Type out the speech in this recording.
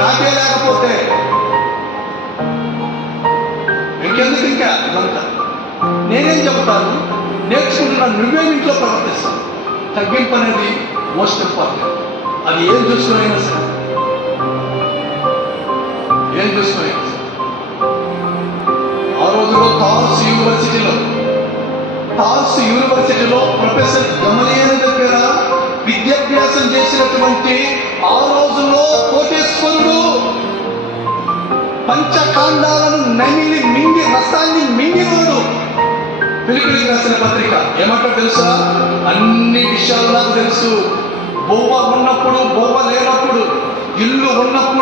నాకే లేకపోతే ఇంకెందుకు ఇంకా ఇదంతా? నేనేం చెప్తాను, నేర్చుకుంటున్నాను, నువ్వేం ఇంట్లో ప్రవర్తిస్తావు. తగ్గింపు అనేది మోస్ట్ ఇంపార్టెంట్. అది ఏం చూసుకునైనా సరే, ఏం చూసుకునైనా సరే. ఆ రోజులో టార్స్ యూనివర్సిటీలో ప్రొఫెసర్ గమలియల్ దగ్గర విద్యాభ్యాసం చేసినటువంటి ఆ రోజుల్లో కోటేశ్వరుడు పంచకాండాలను మింగి రసాన్ని మింగినోడు. ఫిలిప్పీలకు రాసిన పత్రిక ఏమంటారు తెలుసా? అన్ని విషయాలు నాకు తెలుసు. బోవ ఉన్నప్పుడు, బోవ లేనప్పుడు, ఇల్లు ఉన్నప్పుడు